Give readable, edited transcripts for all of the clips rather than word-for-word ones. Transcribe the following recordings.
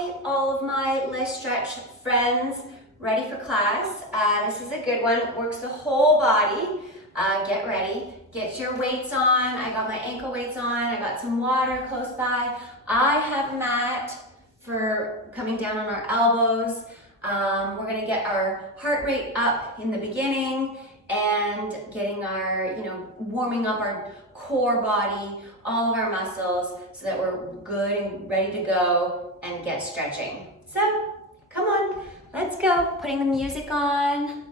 Hi, all of my Let's Stretch friends, ready for class. This is a good one, works the whole body. Get ready, get your weights on. I got my ankle weights on, I got some water close by. I have a mat for coming down on our elbows. We're gonna get our heart rate up in the beginning and getting our, warming up our core body, all of our muscles, so that we're good and ready to go and get stretching. So, come on, let's go. Putting the music on,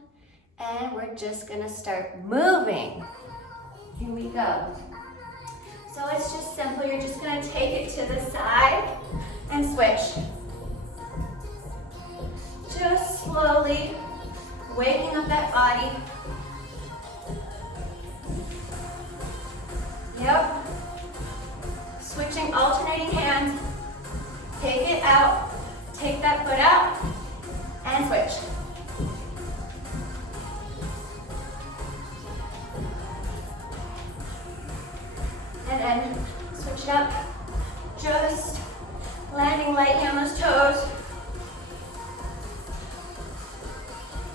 and we're just gonna start moving. Here we go. So it's just simple. You're just gonna take it to the side and switch. Just slowly waking up that body. Yep. Switching, alternating hands. Take it out, take that foot out, and switch. And then switch it up. Just landing lightly on those toes.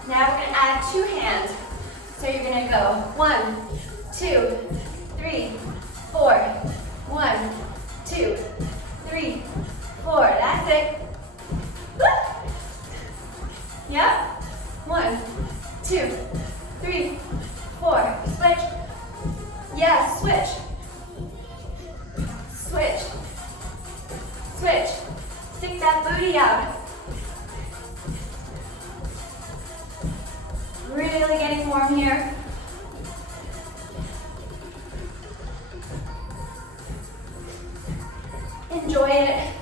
Now we're gonna add two hands. So you're gonna go 1, 2, 3, 4. 1, 2, 3, 4. That's it. Woo. Yep. 1, 2, 3, 4. Switch. Yes, switch. Switch. Switch. Stick that booty out. Really getting warm here. Enjoy it.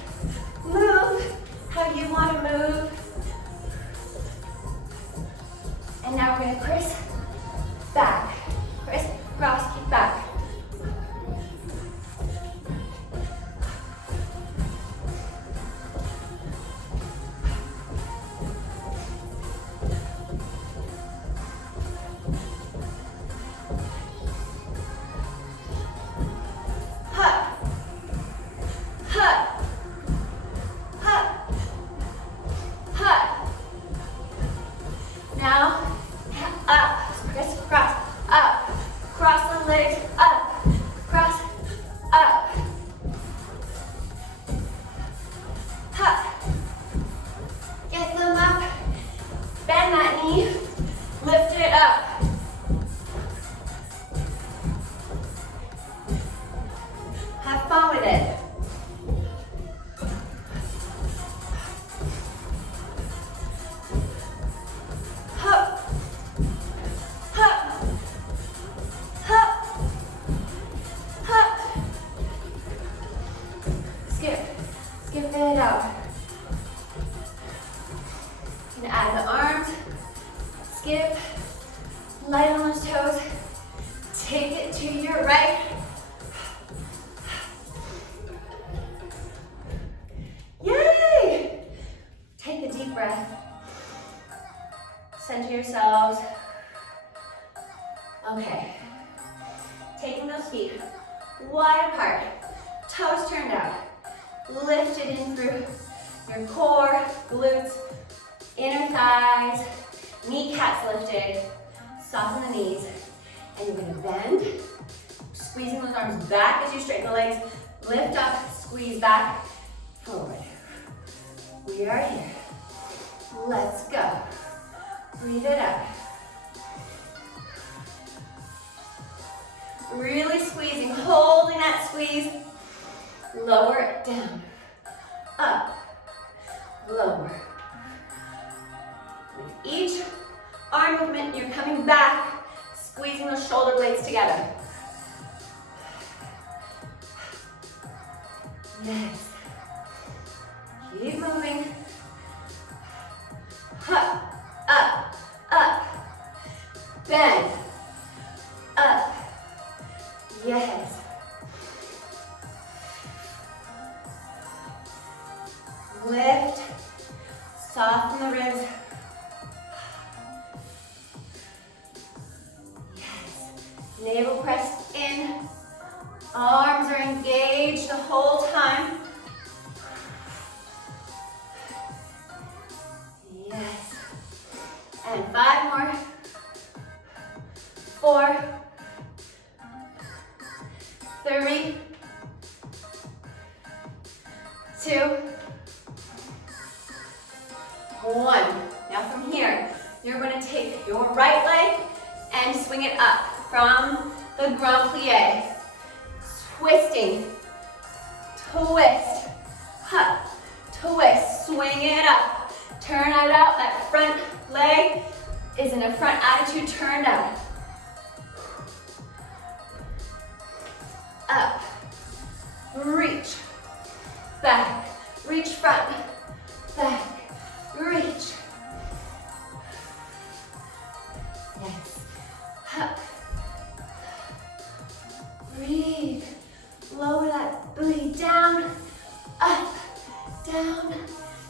Move how you want to move. And now we're going to criss back. Criss, cross, kick back. Light on those toes. Take it to your right. Yay! Take a deep breath. Center yourselves. Okay. Taking those feet wide apart. Toes turned out. Lifted in through your core, glutes, inner thighs, kneecaps lifted. Soften the knees, and you're gonna bend, squeezing those arms back as you straighten the legs. Lift up, squeeze back, forward. We are here. Let's go. Breathe it out. Really squeezing, holding that squeeze. Lower it down, up, lower. With each arm movement, you're coming back, squeezing those shoulder blades together. Yes. Keep moving. Up, up, up. Bend. Up. Yes. Lift. Soften the ribs. Navel pressed in, arms are engaged the whole time. 2, 1. Now from here, you're going to take your right leg and swing it up from the grand plie. Twisting, twist, up, twist, swing it up. Turn it out, that front leg is in a front attitude, turned out. Up, reach, back, reach front, back, reach. Yes, up, breathe, lower that booty down, up, down.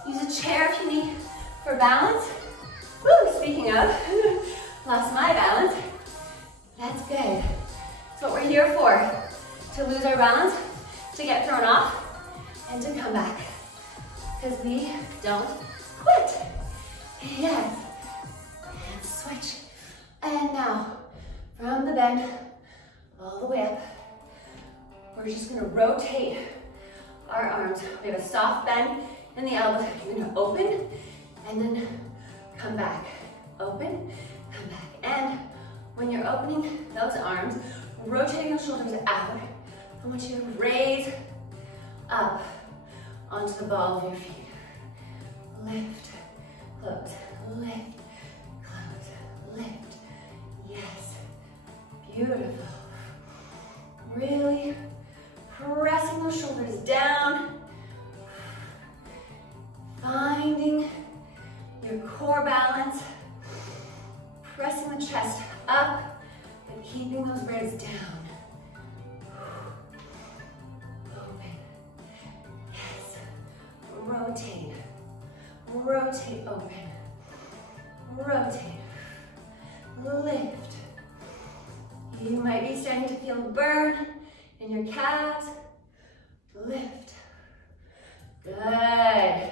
Use a chair if you need for balance. Woo, speaking of, lost my balance. That's good. That's what we're here for, to lose our balance, to get thrown off, and to come back. Because we don't quit. Yes. And switch. And now, from the bend, all the way up, we're just gonna rotate our arms. We have a soft bend in the elbows. You're gonna open, and then come back. Open, come back. And when you're opening those arms, rotating the shoulders out, I want you to raise up onto the ball of your feet. Lift, close, lift, close, lift. Yes, beautiful. Really pressing those shoulders down, finding your core balance, pressing the chest up, and keeping those ribs down. Open. Yes. Rotate. Rotate, open. Rotate. Lift. You might be starting to feel burn in your calves. Lift. Good. Now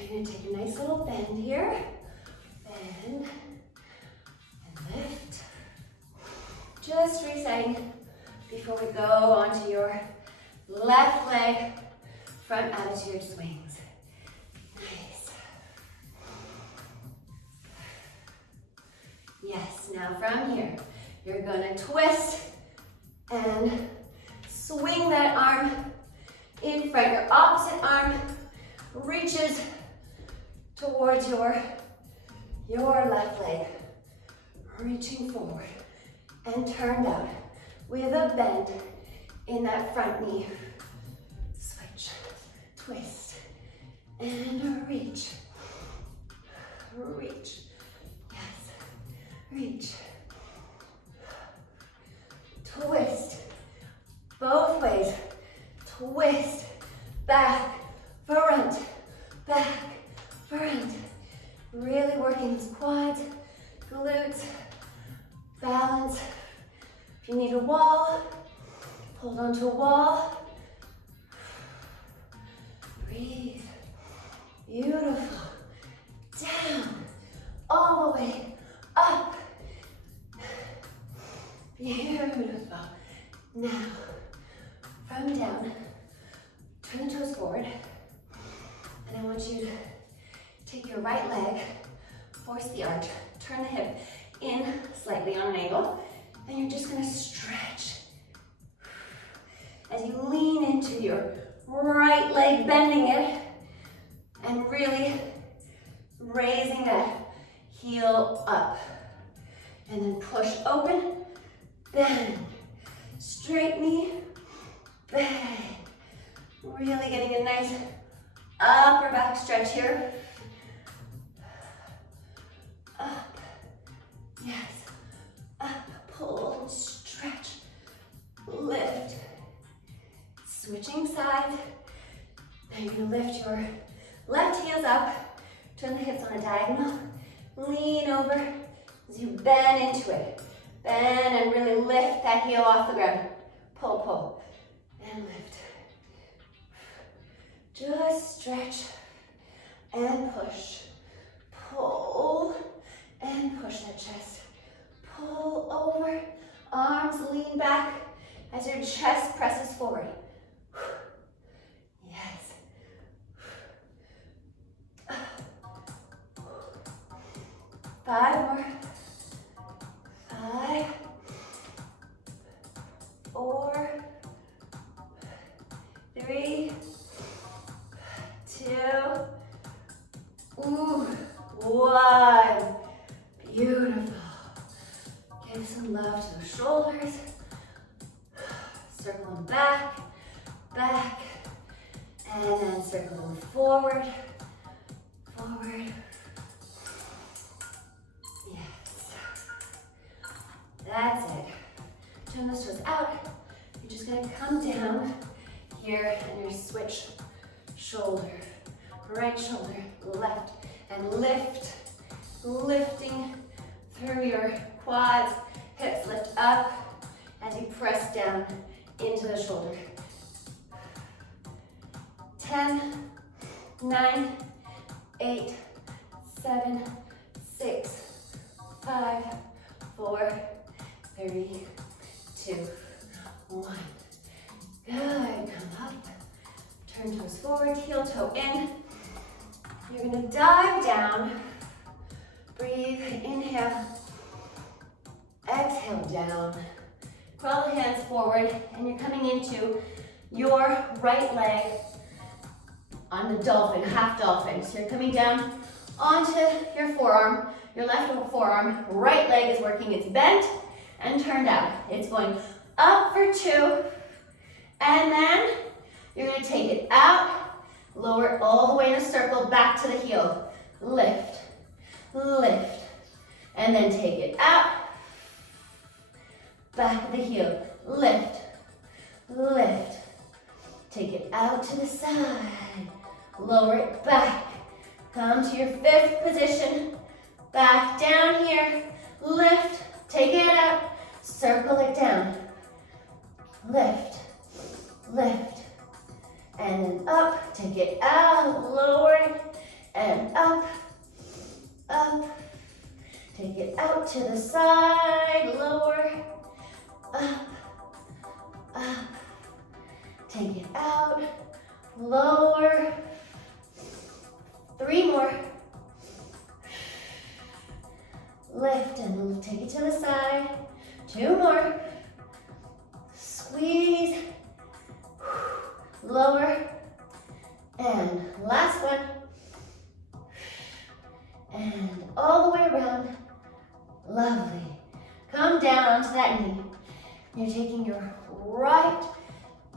you're going to take a nice little bend here. Bend. And lift. Just resetting before we go onto your left leg front attitude swings. Nice. Yes, now from here, you're gonna twist and swing that arm in front. Your opposite arm reaches towards your left leg, reaching forward and turned out with a bend in that front knee. Switch, twist, and reach. Reach. Yes. Reach. Twist. Both ways. Twist. Back, front, back, front. Really working those quads, glutes, balance. If you need a wall, hold on to a wall. Breathe. Beautiful. Down. All the way up. Beautiful. Now, from down, turn the toes forward. And I want you to take your right leg, force the arch, turn the hip in slightly on an angle, and you're just gonna stretch. As you lean into your right leg, bending it, and really raising that heel up. And then push open, bend, straight knee, bend. Really getting a nice upper back stretch here. Up, yes, up, pull, stretch, lift. Switching sides. Now you're gonna lift your left heels up, turn the hips on a diagonal, lean over as you bend into it. Bend and really lift that heel off the ground. Pull, pull, and lift. Just stretch and push. Pull and push that chest. Pull over, arms lean back as your chest presses forward. Yes. 5 more. 5, 4, 3, 2, 1. Beautiful. Give some love to the shoulders. Circle them back, back, and then circle them forward, forward. Yes. That's it. Turn those toes out. You're just gonna come down here and your switch shoulder, right shoulder, left, and lift, lifting through your quads, hips lift up as you press down into the shoulder. 10, 9, 8, 7, 6, 5, 4, 3, 2, 1. Good, come up. Turn toes forward, heel toe in. You're gonna dive down. Breathe, inhale. Exhale down. Crawl the hands forward, and you're coming into your right leg on the dolphin, half dolphin. So you're coming down onto your forearm, your left forearm, right leg is working, it's bent and turned out. It's going up for 2, and then you're gonna take it out, lower it all the way in a circle, back to the heel. Lift, lift, and then take it out, back of the heel. Lift, lift, take it out to the side, lower it back, come to your 5th position, back down here, lift, take it out, circle it down, lift, lift, and then up, take it out, lower it, and up, up, take it out to the side, lower, up, up, take it out, lower, 3 more, lift and take it to the side, 2 more, squeeze, lower, and last one, and all the way around, lovely. Come down onto that knee. You're taking your right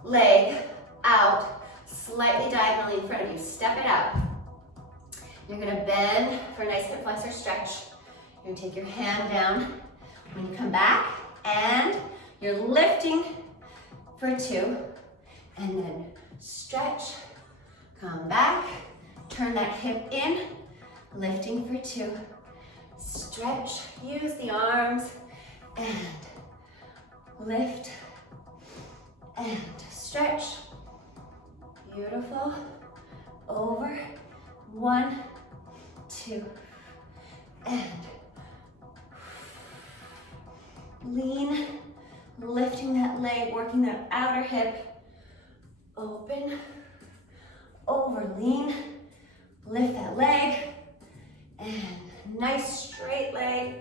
leg out, slightly diagonally in front of you. Step it out. You're gonna bend for a nice hip flexor stretch. You're gonna take your hand down when you come back, and you're lifting for 2, and then stretch, come back, turn that hip in, lifting for 2, stretch, use the arms, and lift, and stretch, beautiful, over, 1, 2, and lean, lifting that leg, working that outer hip, open, over, lean, lift that leg, and nice straight leg,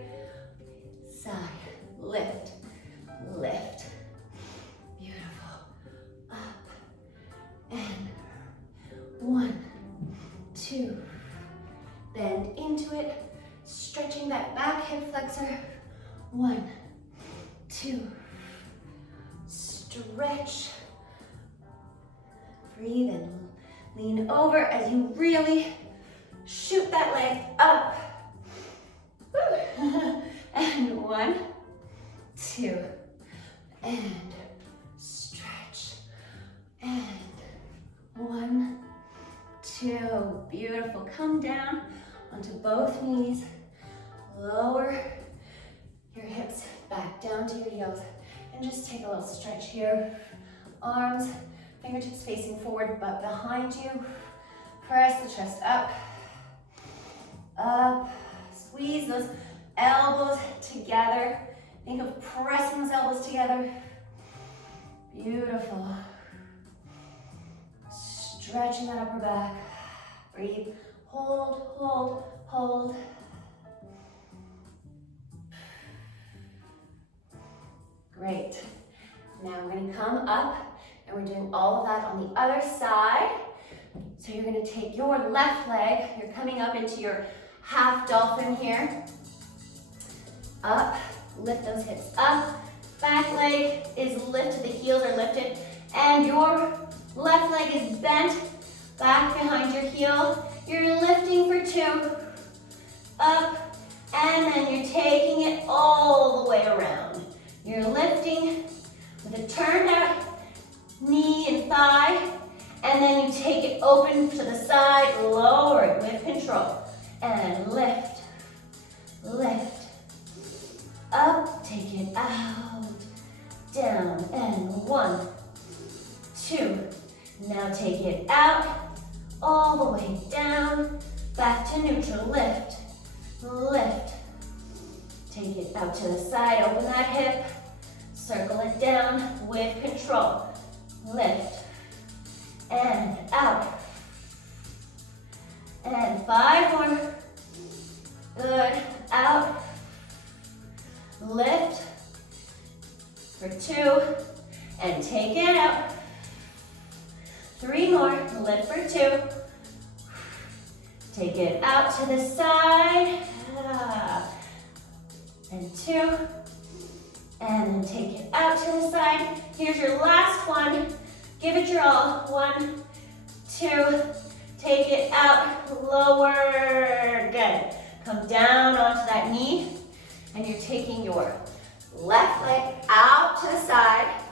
side, lift, lift, beautiful, up, and 1, 2, bend into it, stretching that back hip flexor, 1, 2, stretch, breathe and lean over as you really shoot that leg up. And 1, 2, and stretch, and 1, 2, beautiful. Come down onto both knees, lower your hips back down to your heels, and just take a little stretch here. Arms, fingertips facing forward, but behind you. Press the chest up, up, squeeze those elbows together. Think of pressing those elbows together. Beautiful. Stretching that upper back. Breathe, hold, hold, hold. Great. Now we're gonna come up and we're doing all of that on the other side. So you're gonna take your left leg, you're coming up into your half dolphin here. Up, lift those hips up. Back leg is lifted, the heels are lifted, and your left leg is bent back behind your heel. You're lifting for 2, up, and then you're taking it all the way around. You're lifting with a turned out knee and thigh, and then you take it open to the side, lower it with control, and lift, lift, up, take it out, down, and 1, 2. Now take it out, all the way down, back to neutral, lift, lift. Take it out to the side, open that hip, circle it down with control, lift, and out. And 5 more, good, out, lift, for 2, and take it out. 3 more, lift for 2. Take it out to the side, and 2, and then take it out to the side. Here's your last one. Give it your all. 1, 2, take it out, lower, good. Come down onto that knee, and you're taking your left leg out to the side,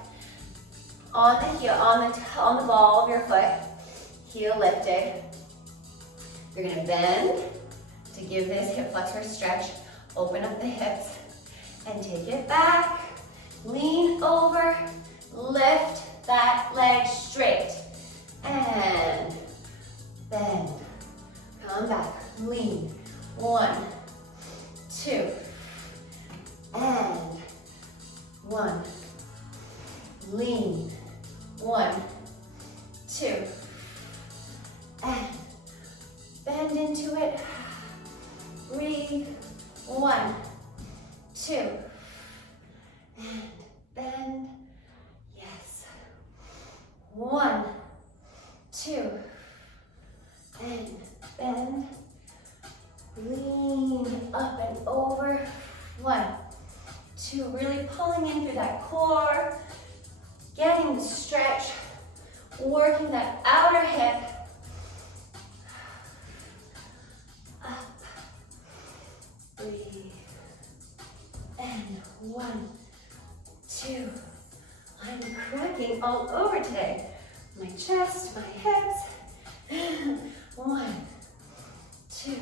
on the heel, on the ball of your foot, heel lifted. You're gonna bend to give this hip flexor stretch, open up the hips, and take it back. Lean over, lift that leg straight, and bend. Come back, lean. 1, 2, and 1. Lean. 1, 2, and bend into it. Breathe. 1, 2, and bend. Yes. 1, 2, and bend. Lean up and over. 1, 2, really pulling in through that core, getting the stretch, working that outer hip. Up, breathe, and 1, 2. I'm cracking all over today. My chest, my hips. 1, 2.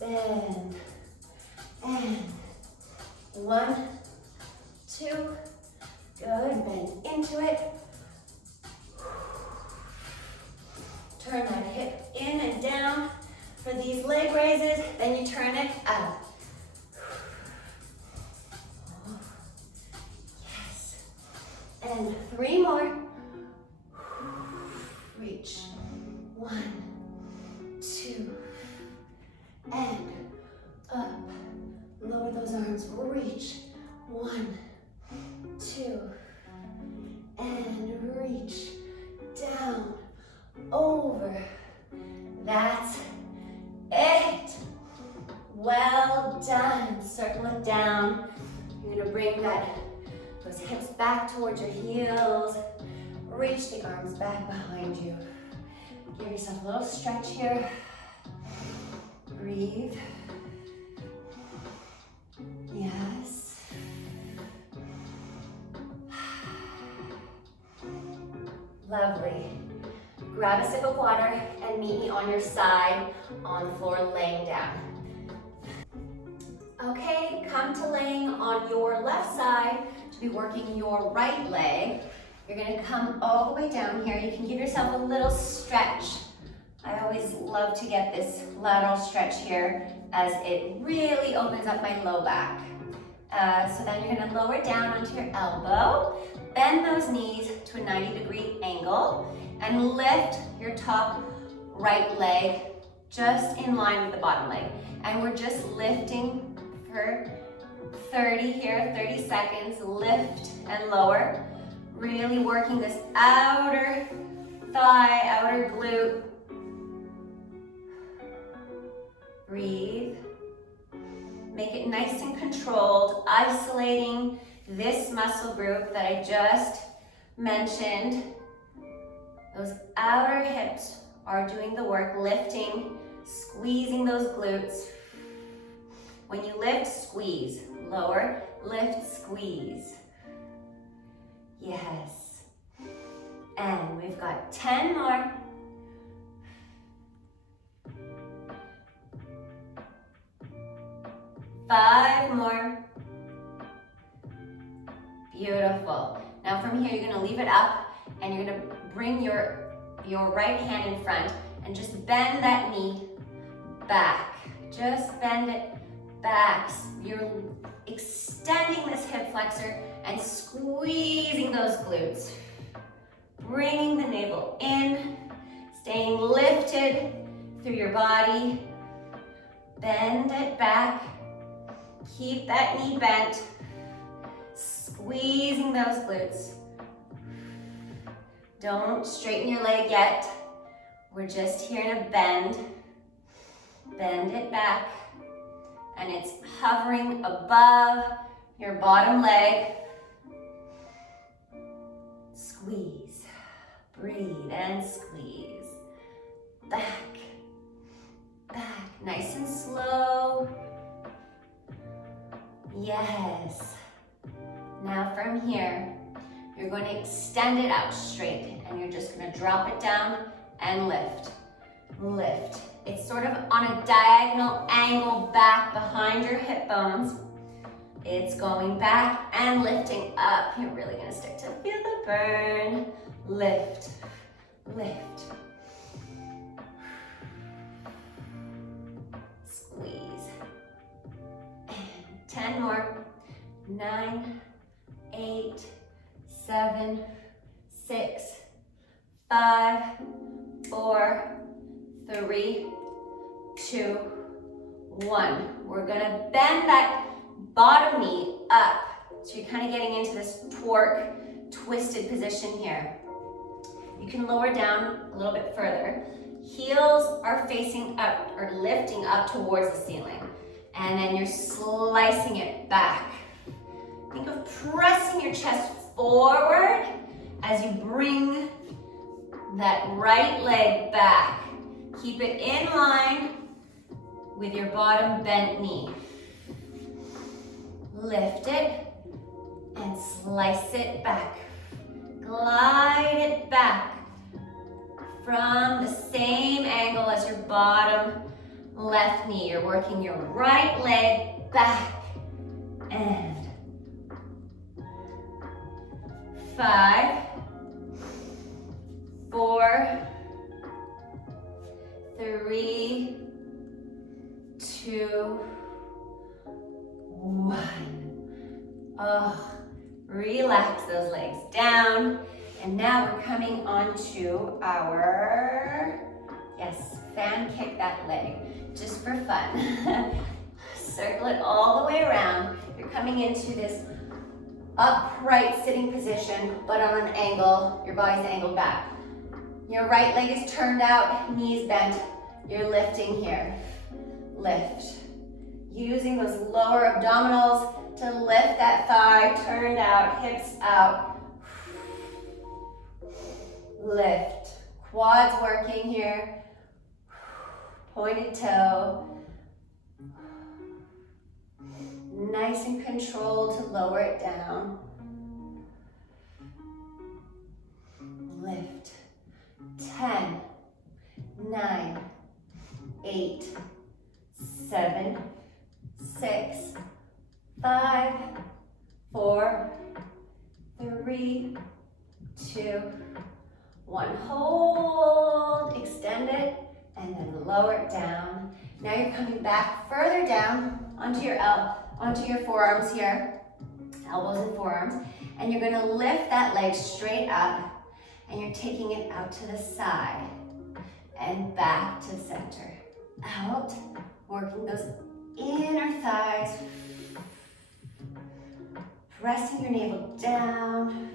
Bend, and 1, 2, good, bend into it. Turn that hip in and down for these leg raises, then you turn it out. Yes, and 3 more. Reach, 1, 2, and up. Lower those arms, reach. 1, 2, and reach. Down, over. That's it. Well done. Circle it down. You're gonna bring those hips back towards your heels. Reach the arms back behind you. Give yourself a little stretch here. Breathe. Yes. Lovely. Grab a sip of water and meet me on your side on the floor, laying down. Okay, come to laying on your left side to be working your right leg. You're gonna come all the way down here. You can give yourself a little stretch. I always love to get this lateral stretch here as it really opens up my low back. So then you're gonna lower down onto your elbow, bend those knees to a 90-degree angle, and lift your top right leg just in line with the bottom leg. And we're just lifting for 30 here, 30 seconds. Lift and lower. Really working this outer thigh, outer glute. Breathe. Make it nice and controlled, isolating this muscle group that I just mentioned. Those outer hips are doing the work, lifting, squeezing those glutes. When you lift, squeeze. Lower, lift, squeeze. Yes. And we've got 10 more. Five more. Beautiful. Now from here, you're gonna leave it up and you're gonna bring your right hand in front and just bend that knee back. Just bend it back. You're extending this hip flexor and squeezing those glutes. Bringing the navel in, staying lifted through your body. Bend it back. Keep that knee bent. Squeezing those glutes. Don't straighten your leg yet. We're just here to bend. Bend it back. And it's hovering above your bottom leg. Squeeze. Breathe and squeeze. Back. Back. Nice and slow. Yes. Now from here, you're going to extend it out straight and you're just going to drop it down and lift. Lift. It's sort of on a diagonal angle back behind your hip bones. It's going back and lifting up. You're really going to start to feel the burn. Lift. Lift. Squeeze. And 10 more. 9, 8, 7, 6, 5, 4, 3, 2, 1. We're gonna bend that bottom knee up. So you're kind of getting into this torque, twisted position here. You can lower down a little bit further. Heels are facing up or lifting up towards the ceiling. And then you're slicing it back. Think of pressing your chest forward as you bring that right leg back. Keep it in line with your bottom bent knee. Lift it and slice it back. Glide it back from the same angle as your bottom left knee. You're working your right leg back. And 5, 4, 3, 2, 1. Oh, relax those legs down. And now we're coming on to our, yes, fan kick that leg, just for fun. Circle it all the way around. You're coming into this upright sitting position, but on an angle, your body's angled back. Your right leg is turned out, knees bent. You're lifting here. Lift. Using those lower abdominals to lift that thigh, turned out, hips out. Lift. Quads working here. Pointed toe. Nice and controlled to lower it down. Lift. 10, 9, 8, 7, 6, 5, 4, 3, 2, 1. Hold, extend it, and then lower it down. Now you're coming back further down onto your forearms here, elbows and forearms, and you're gonna lift that leg straight up, and you're taking it out to the side and back to center. Out, working those inner thighs. pressing your navel down,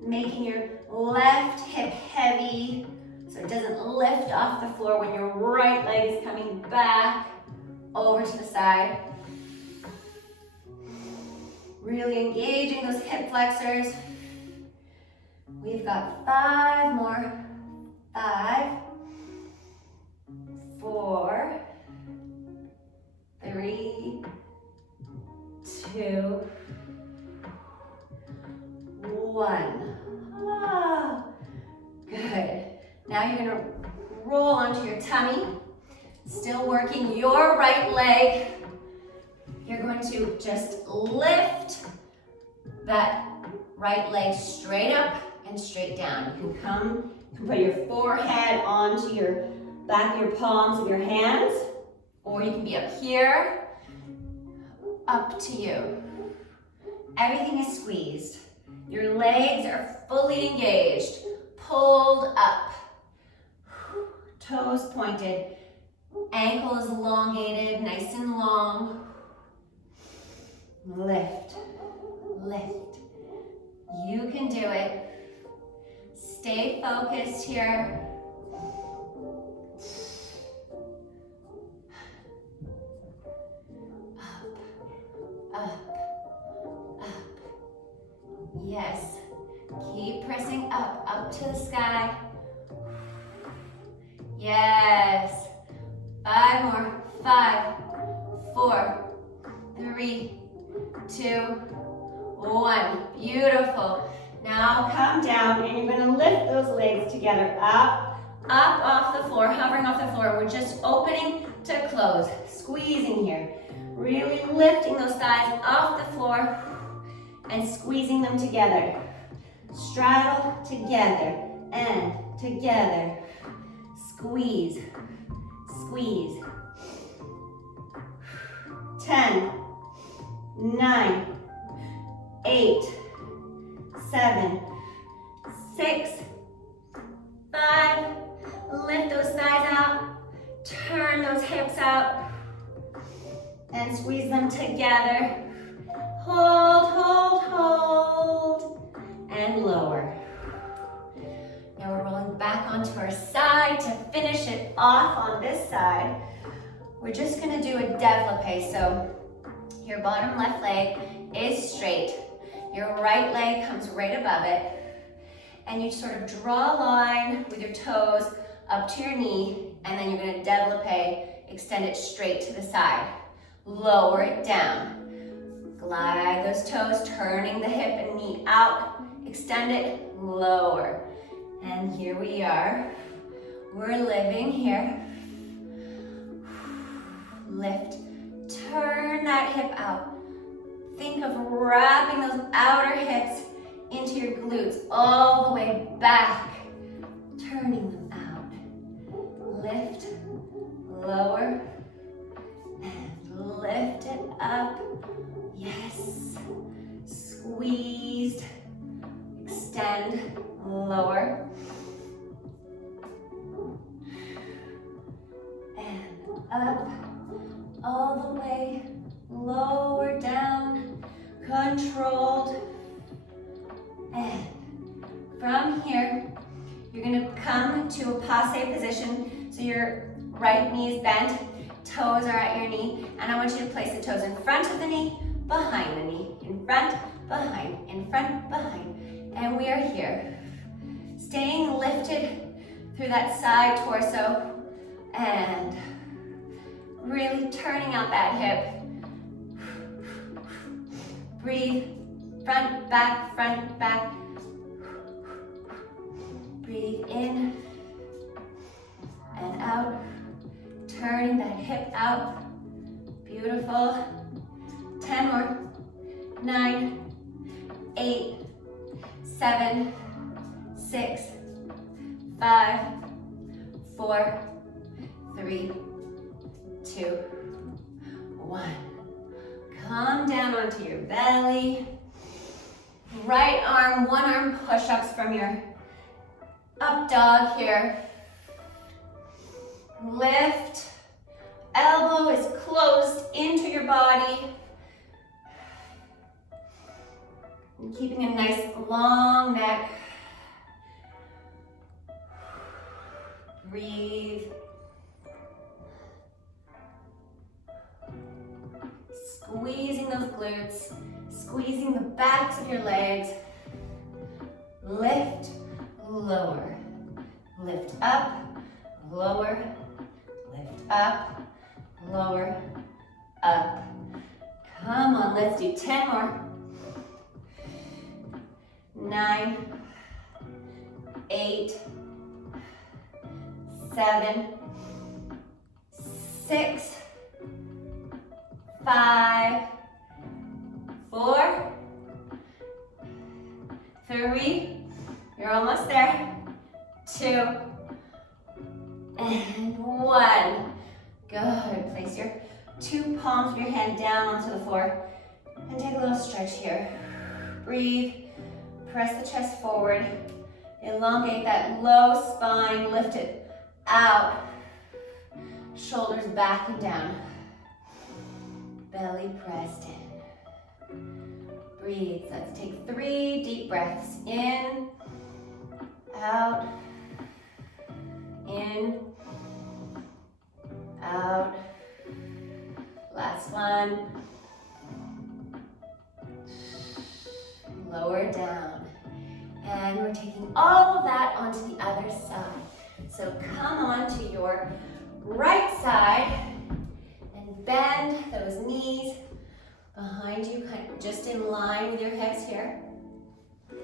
making your left hip heavy so it doesn't lift off the floor when your right leg is coming back over to the side. Really engaging those hip flexors. We've got 5 more. 5, 4, 3, 2, 1. Oh, good. Now you're gonna roll onto your tummy, still working your right leg. You're going to just lift that right leg straight up and straight down. You can put your forehead onto your back of your palms of your hands, or you can be up here. Up to you. Everything is squeezed. Your legs are fully engaged, pulled up. Toes pointed. Ankle is elongated, nice and long. Lift, lift. You can do it. Stay focused here. Up, up, up. Yes. Keep pressing up, up to the sky. Yes. 5 more. 5, 4, 3, 2, 1. Beautiful. Now come down and you're going to lift those legs together up, up off the floor, hovering off the floor. We're just opening to close, squeezing here. Really lifting those thighs off the floor and squeezing them together. Straddle together and together. Squeeze, squeeze. 10, 9, 8, 7, 6, 5. Lift those thighs out. Turn those hips out. And squeeze them together. Hold, hold, hold. And lower. Now we're rolling back onto our side to finish it off on this side. We're just gonna do a développé. So your bottom left leg is straight. Your right leg comes right above it. And you sort of draw a line with your toes up to your knee, and then you're gonna développé, extend it straight to the side. Lower it down. Glide those toes, turning the hip and knee out. Extend it, lower. And here we are. We're living here. Lift, turn that hip out. Think of wrapping those outer hips into your glutes all the way back. Turning them out. Lift, lower, and lift it up. Yes. Squeezed. Extend, lower. And up. All the way, lower down, controlled. And from here, you're gonna come to a passe position. So your right knee is bent, toes are at your knee, and I want you to place the toes in front of the knee, behind the knee, in front, behind, in front, behind. And we are here. Staying lifted through that side torso, and really turning out that hip. Breathe, front, back, front, back. Breathe in and out, turning that hip out. Beautiful. 10 more. 9, 8, 7, 6, 5, 4, 3, 2, 1. Come down onto your belly. Right arm, one arm push-ups from your up dog here. Lift. Elbow is closed into your body. And keeping a nice long neck. Breathe. Squeezing those glutes, squeezing the backs of your legs. Lift, lower. Lift up, lower. Lift up, lower, up. Come on, let's do 10 more. 9, 8, 7, 6, 5, 4, 3, you're almost there, 2, and 1. Good. Place your 2 palms of your hand down onto the floor and take a little stretch here. Breathe. Press the chest forward. Elongate that low spine. Lift it out. Shoulders back and down. Belly pressed in. Breathe. Let's take 3 deep breaths. In, out, in, out. Last one. Lower down. And we're taking all of that onto the other side. So come on to your right side and bend those knees behind you, kind of just in line with your hips here. I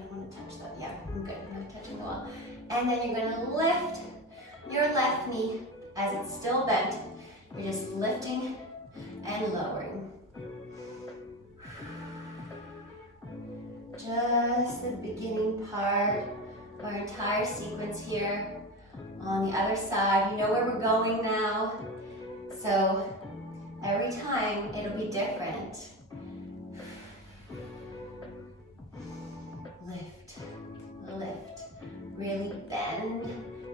don't want to touch that. Yeah, I'm good. I'm not touching the wall. And then you're going to lift your left knee as it's still bent. You're just lifting and lowering. Just the beginning part of our entire sequence here. On the other side, you know where we're going now. So every time it'll be different. Lift, lift. Really bend,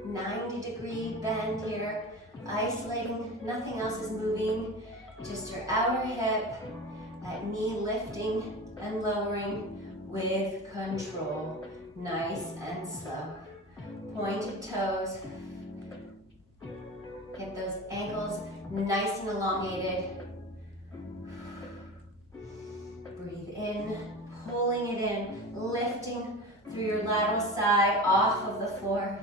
90-degree bend here. Isolating, nothing else is moving. Just your outer hip, that knee lifting and lowering with control. Nice and slow. Pointed toes. Get those ankles nice and elongated. Breathe in, pulling it in, lifting through your lateral side off of the floor.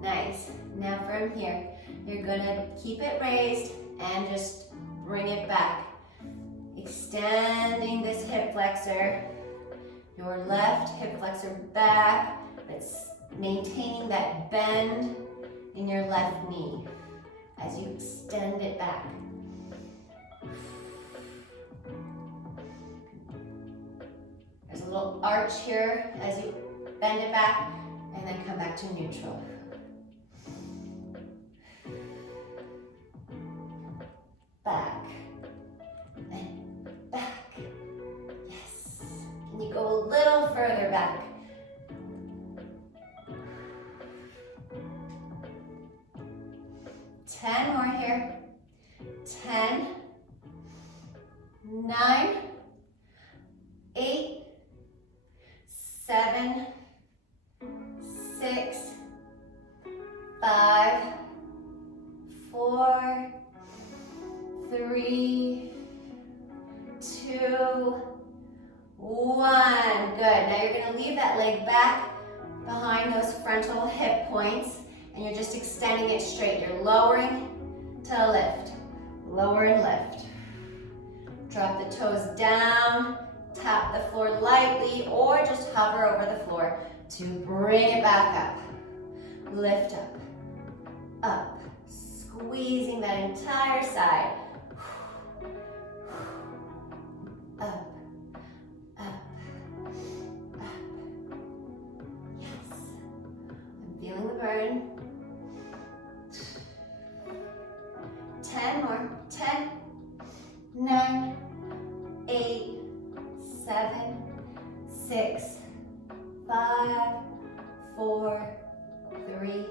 Nice. Now from here, you're gonna keep it raised and just bring it back. Extending this hip flexor. Your left hip flexor back, but maintaining that bend in your left knee as you extend it back. There's a little arch here as you bend it back and then come back to neutral. Back and back. Yes. Can you go a little further back? Ten more here. 10, 9, 8, 7, 6, 5, 4, 3, 2, 1. Good. Now you're going to leave that leg back behind those frontal hip points and you're just extending it straight. You're lowering to lift. Lower and lift. Drop the toes down, tap the floor lightly, or just hover over the floor to bring it back up. Lift up, up, squeezing that entire side. Up, up, up. Yes. I'm feeling the burn. 10 more. 10, 9, 8, 7, 6, 5, 4, 3,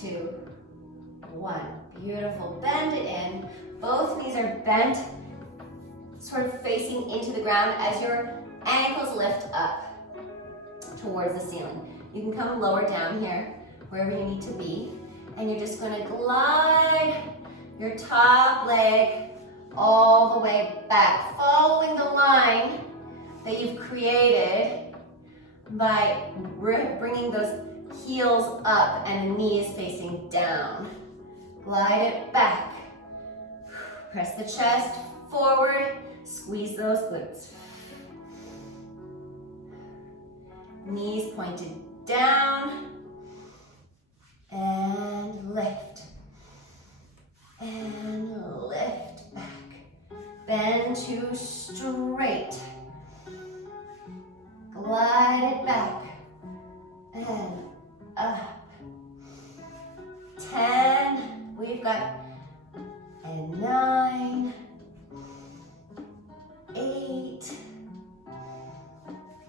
2, 1. Beautiful. Bend it in. Both knees are bent sort of facing into the ground as your ankles lift up towards the ceiling. You can come lower down here, wherever you need to be, and you're just gonna glide your top leg all the way back, following the line that you've created by bringing those heels up and the knees facing down. Glide it back. Press the chest forward, squeeze those glutes. Knees pointed down, and lift, and lift back. Bend to straight. Glide it back, and up. 10, we've got, and 9, 8,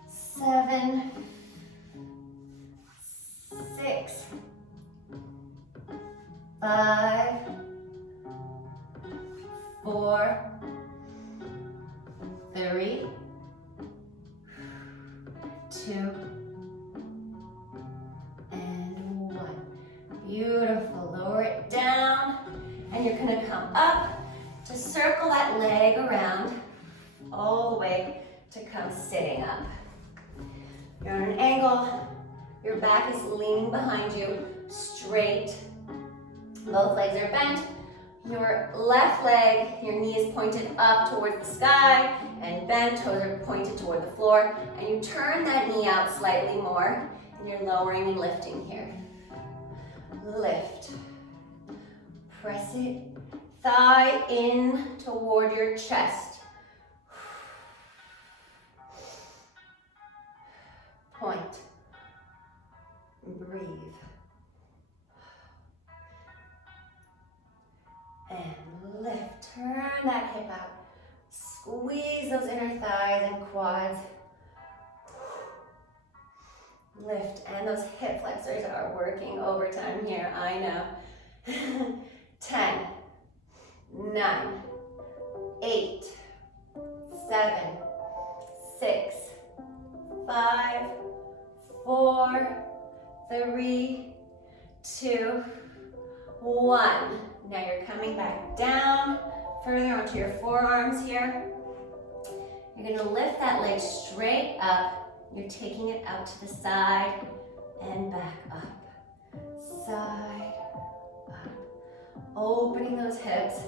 7, 6, 5, 4, 3, 2, and 1. Beautiful. Lower it down, and you're gonna come up to circle that leg around all the way to come sitting up. You're on an angle, your back is leaning behind you, straight. Both legs are bent. Your left leg, your knee is pointed up towards the sky and bent, toes are pointed toward the floor. And you turn that knee out slightly more, and you're lowering and lifting here. Lift. Press it, thigh in toward your chest. Point. Breathe. And lift. Turn that hip out. Squeeze those inner thighs and quads. Lift. And those hip flexors are working overtime here, I know. 10, 9, 8, 7, 6, 5, 4, 3, 2, 1. Now you're coming back down, further onto your forearms here. You're gonna lift that leg straight up. You're taking it out to the side and back up. Side, up. Opening those hips.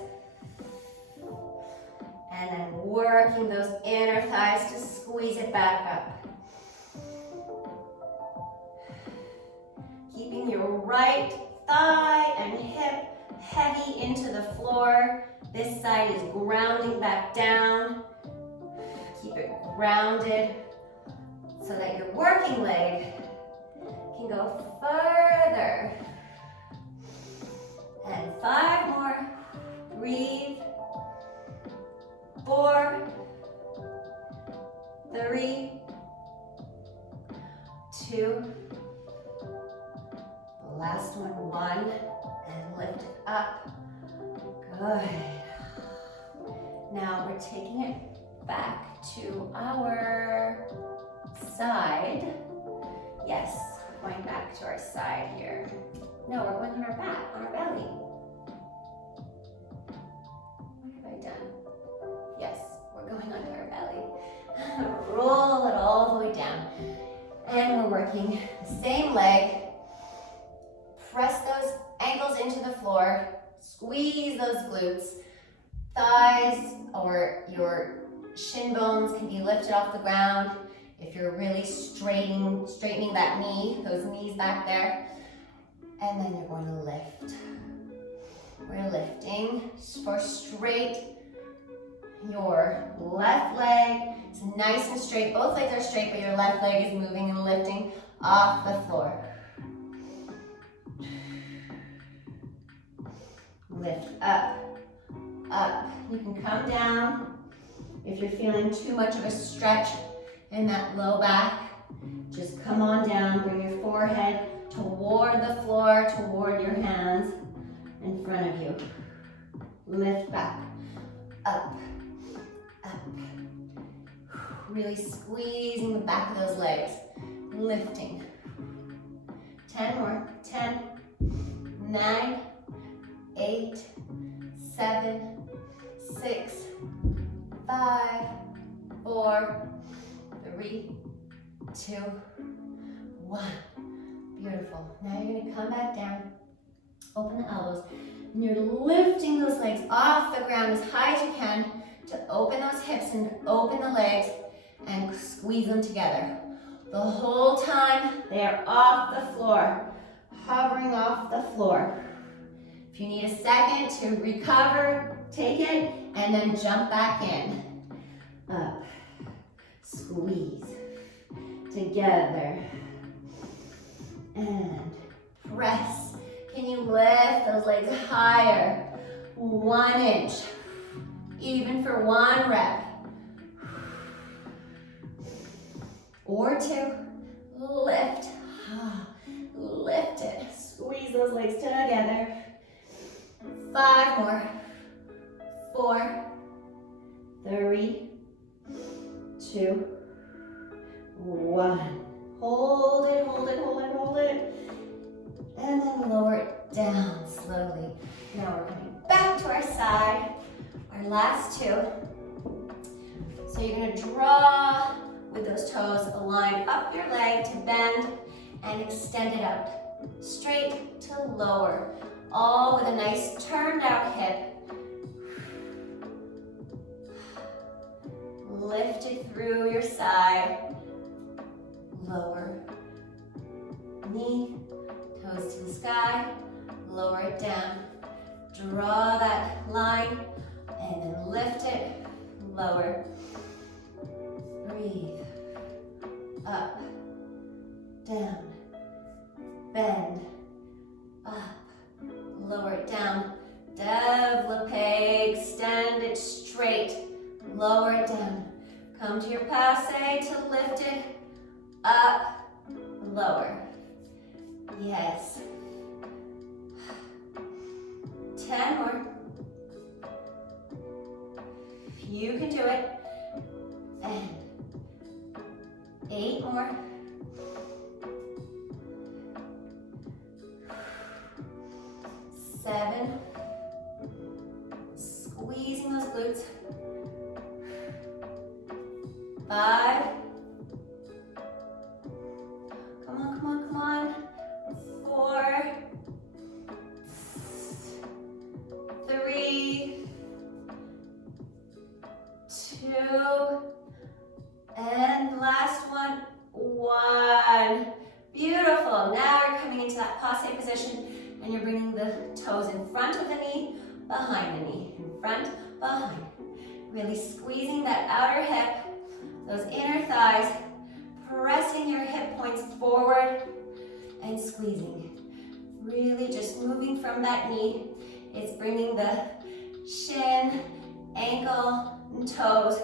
And then working those inner thighs to squeeze it back up. Keeping your right thigh and hip heavy into the floor. This side is grounding back down. Keep it grounded so that your working leg can go further. And 5 more. Breathe. 4, 3, 2, last one, 1, and lift it up. Good. Now we're taking it back to our side. Yes, going back to our side here. No, we're going on our back, on our belly. What have I done? Yes, we're going onto our belly. Roll it all the way down. And we're working the same leg. Press those ankles into the floor. Squeeze those glutes. Thighs or your shin bones can be lifted off the ground. If you're really straightening that knee, those knees back there. And then you're going to lift. We're lifting for straight. Your left leg is nice and straight. Both legs are straight, but your left leg is moving and lifting off the floor. Lift up, up. You can come down. If you're feeling too much of a stretch in that low back, just come on down. Bring your forehead toward the floor, toward your hands in front of you. Lift back, up, up. Really squeezing the back of those legs. Lifting. 10 more. 10, 9, 8, 7, 6, 5, 4, 3, 2, 1. Beautiful. Now you're going to come back down. Open the elbows. And you're lifting those legs off the ground as high as you can to open those hips and open the legs and squeeze them together. The whole time they're off the floor, hovering off the floor. If you need a second to recover, take it and then jump back in. Up, squeeze, together, and press. Can you lift those legs higher? 1 inch, even for 1 rep. Or 2, lift, lift it. Squeeze those legs together. 5 more, 4, 3, 2, 1. Hold it, hold it, hold it, hold it. And then lower it down slowly. Now we're coming back to our side, our last 2. So you're gonna draw with those toes, align up your leg to bend and extend it out. Straight to lower, all with a nice turned out hip. Lift it through your side. Lower. Knee, toes to the sky. Lower it down. Draw that line and then lift it. Lower. Breathe. Up. Down. Bend. Up. Lower it down. Développé. Extend it straight. Lower it down. Come to your passe to lift it. Up. Lower. Yes. 10 more. You can do it. And 8 more. 7. Squeezing those glutes. 5. Come on, come on, come on. 4. 3. 2. And last one. 1. Beautiful. Now you're coming into that passe position and you're bringing the toes in front of the knee, behind the knee. In front, behind. Really squeezing that outer hip, those inner thighs, pressing your hip points forward and squeezing. Really just moving from that knee. It's bringing the shin, ankle, and toes,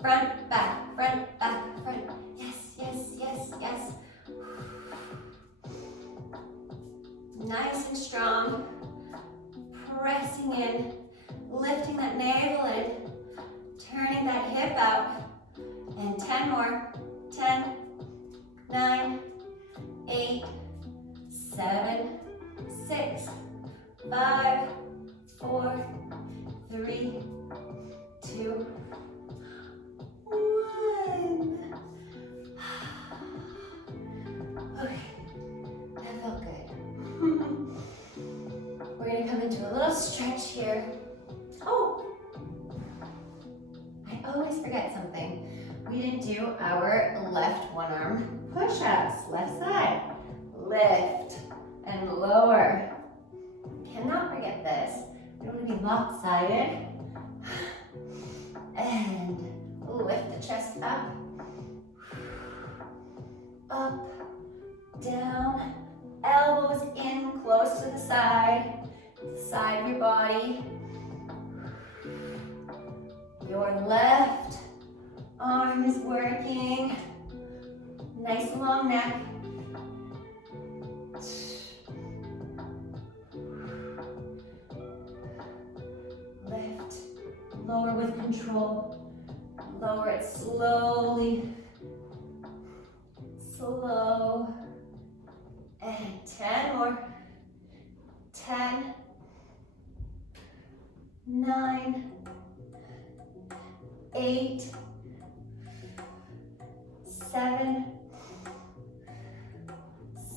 front, back, front, back, front. Yes, yes, yes, yes. Nice and strong. Pressing in, lifting that navel in, turning that hip out. And 10 more. 10, 9, 8, 7, 6, 5, 4, 3, 2, 1. Okay, that felt good. We're gonna come into a little stretch here. Oh, I always forget something. We didn't do our left one arm push-ups. Left side. Lift and lower. Cannot forget this. We don't want to be lopsided. And lift the chest up. Up, down, elbows in close to the side of your body. Your left arm is working. Nice long neck. Lift, lower with control. Lower it slowly slowly, slow, and 10 more. 10, 9, 8, 7,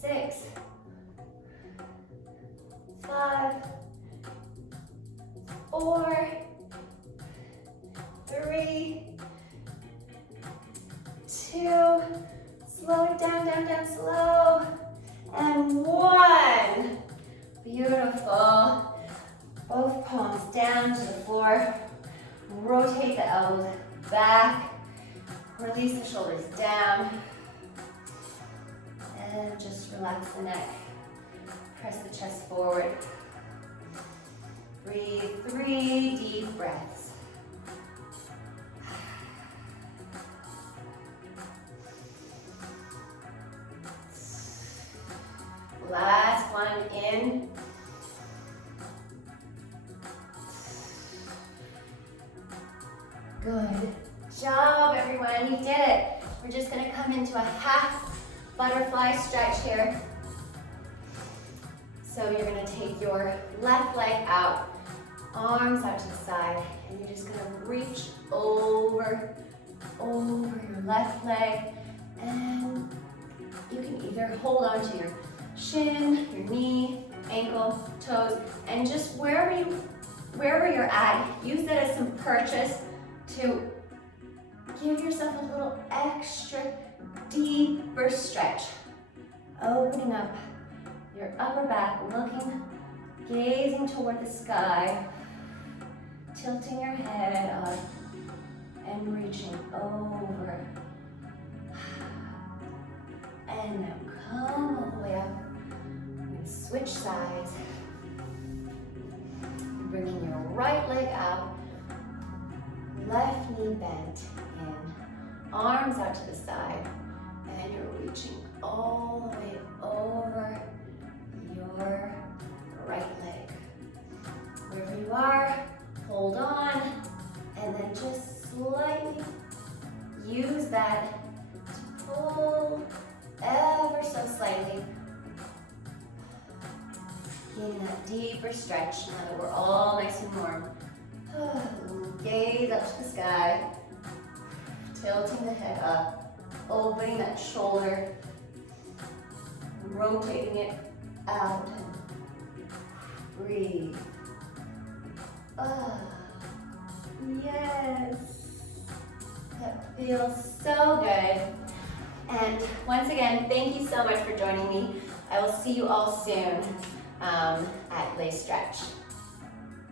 6, 5, 4, 3, 2, slow it down, down, down, slow, and 1. Beautiful. Both palms down to the floor. Rotate the elbows back. Release the shoulders down. And just relax the neck. Press the chest forward. Breathe 3 deep breaths. Last one in. Good job, everyone. You did it. We're just going to come into a half butterfly stretch here. So you're going to take your left leg out, arms out to the side, and you're just going to reach over your left leg, and you can either hold on to your shin, your knee, ankle, toes, and just wherever you're at, use that as some purchase to give yourself a little extra deeper stretch. Opening up your upper back, looking, gazing toward the sky, tilting your head up and reaching over. And now come all the way up. We're going to switch sides. Bringing your right leg out. Left knee bent in, arms out to the side, and you're reaching all the way over your right leg. Wherever you are, hold on, and then just slightly use that to pull ever so slightly. Getting that deeper stretch now that we're all nice and warm. Gaze up to the sky, tilting the head up, opening that shoulder, rotating it out, and breathe. Yes, that feels so good. And once again, thank you so much for joining me. I will see you all soon at Stretch.